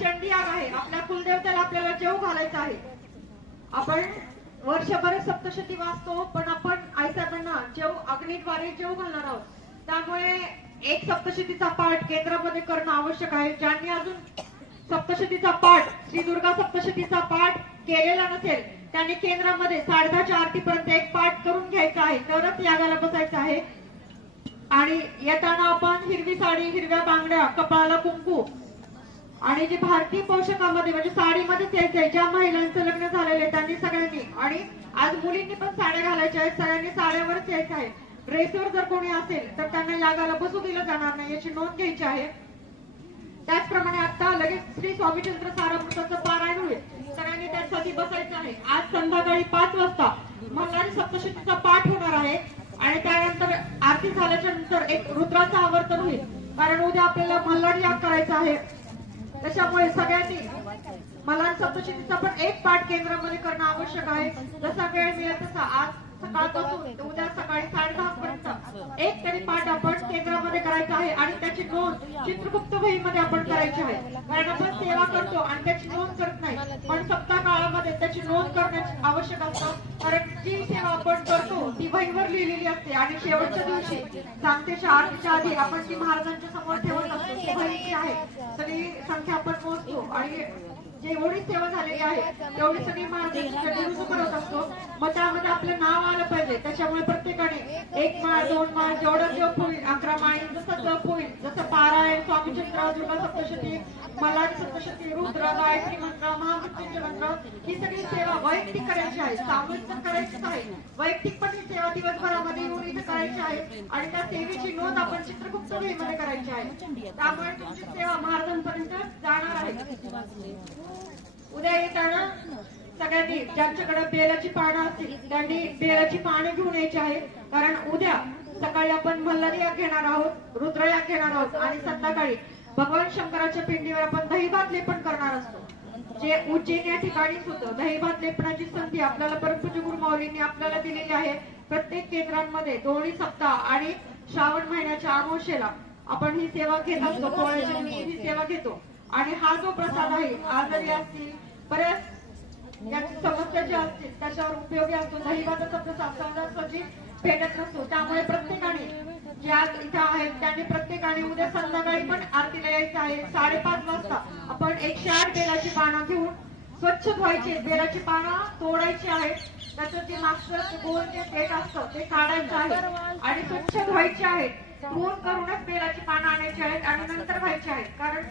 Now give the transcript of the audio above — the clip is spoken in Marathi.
चंडी याग आहे, आपल्या कुलदेवतेला आपल्याला जेव घालायचं आहे. आपण वर्षभर सप्तशती वाचतो, पण आपण आईसाहेबांना जेव अग्नीद्वारे जेव घालणार आहोत. त्यामुळे एक सप्तशतीचा पाठ केंद्रामध्ये करणं आवश्यक आहे. ज्यांनी अजून सप्तशतीचा पाठ, श्री दुर्गा सप्तशतीचा पाठ केलेला नसेल त्यांनी केंद्रामध्ये 10:30च्या आरतीपर्यंत एक पाठ करून घ्यायचा आहे, तरच यागाला बसायचं आहे. आणि येताना आपण हिरवी साडी, हिरव्या बांगड्या, कपाळाला कुंकू आणि जे भारतीय पोशाखामध्ये म्हणजे साडीमध्येच यायचंय. ज्या महिलांचं लग्न झालेलं त्यांनी सगळ्यांनी, आणि आज मुलींनी पण साड्या घालायच्या आहेत, सगळ्यांनी साड्यावरच यायचं आहे. ड्रेसवर जर कोणी असेल तर त्यांना यागाला बसू दिलं जाणार नाही, याची नोंद घ्यायची आहे. त्याचप्रमाणे आता लगेच श्री स्वामीचंद्र सारामृताचं पारायण होईल, सगळ्यांनी त्यासाठी बसायचं आहे. आज संध्याकाळी 5 वाजता मल्हारी सप्तशतीचा पाठ होणार आहे आणि त्यानंतर आरती झाल्याच्या नंतर एक रुद्राचं आवर्तन होईल, कारण उद्या आपल्याला मल्हारी याग करायचा आहे. त्याच्यामुळे सगळ्यांनी मल्हारी सप्तशतीचा पण एक पाठ केंद्रामध्ये करणं आवश्यक आहे. जसा वेळ मिळेल तसा आज सकाळपासून उद्या सकाळी 10:30 पर्यंत एक तरी पाठ आपण केंद्रामध्ये करायचा आहे आणि त्याची नोंद चित्रगुप्त वहीमध्ये आपण करायची आहे. कारण आपण सेवा करतो आणि त्याची नोंद करत नाही, पण सप्ताह काळामध्ये त्याची नोंद करण्याची आवश्यक असतं. कारण जी सेवा आपण करतो ती वहीवर लिहिलेली असते आणि शेवटच्या दिवशी सांगतेच्या आरतीच्या आधी आपण ती महाराजांच्या समोर ठेवत असतो. ती वही जी आहे सगळी संख्या आपण मोजतो आणि जेवढी सेवा झालेली आहे तेवढी सगळी महाराजांची रुजू करत असतो. मग त्यामध्ये आपलं नाव आलं पाहिजे. त्याच्यामुळे प्रत्येकाने 1 माळ 2 माळ जेवढं जप होईल, 11 माळी जसं जप होईल, जसं पारायण, स्वामीचंद्र, दुर्गा सप्तशती, मल्हारी सप्तशती, रुद्र, गायत्री मंत्र, महामृत्युंजय मंत्र, ही सगळी सेवा वैयक्तिक करायची आहे. सामूहिक तर करायचीच आहे, वैयक्तिक पण ही सेवा दिवसभरामध्ये येऊन इथे करायची आहे आणि त्या सेवेची नोंद आपण चित्रगुप्त वहीमध्ये करायची आहे. त्यामुळे तुमची सेवा महाराजांपर्यंत जाणार आहे. उद्या येताना सगळ्यांनी ज्यांच्याकडे बेलाची पानं असतील त्यांनी बेलाची पाने घेऊन यायची आहे, कारण उद्या सकाळी आपण मल्हारी याग घेणार आहोत, रुद्र याग घेणार आहोत आणि संध्याकाळी भगवान शंकराच्या पिंडीवर आपण दहीभात लेपन करणार असतो. जे उज्जैन या ठिकाणीच होतं. दहीभात लेपनाची संधी आपल्याला परमपूज्य गुरुमाऊलींनी आपल्याला दिलेली आहे. प्रत्येक केंद्रांमध्ये दोन्ही सप्ताह आणि श्रावण महिन्याच्या अमावस्येला आपण ही सेवा घेत असतो. पोळ्याच्या दिवशी ही सेवा घेतो आणि हा जो प्रसाद आहे, आजारी असतील, बऱ्याच याची समस्या ज्या असतील त्याच्यावर उपयोगी असतो. दहीभाताचा प्रसाद सहजासहजी भेटत नसतो. त्यामुळे प्रत्येकाने जे आज इथे आहेत त्यांनी प्रत्येकाने उद्या संध्याकाळी पण आरतीला यायचं आहे. 5:30 वाजता आपण 108 बेलाची पानं घेऊन स्वच्छ धुवायची. बेलाची पानं तोडायची आहेत, त्याचं जे मागचं गोल जे पेट असतं ते काढायचं आहे आणि स्वच्छ धुवायची आहेत. धुवून करूनच बेलाची पानं आणायची आहेत आणि नंतर व्हायची आहेत. कारण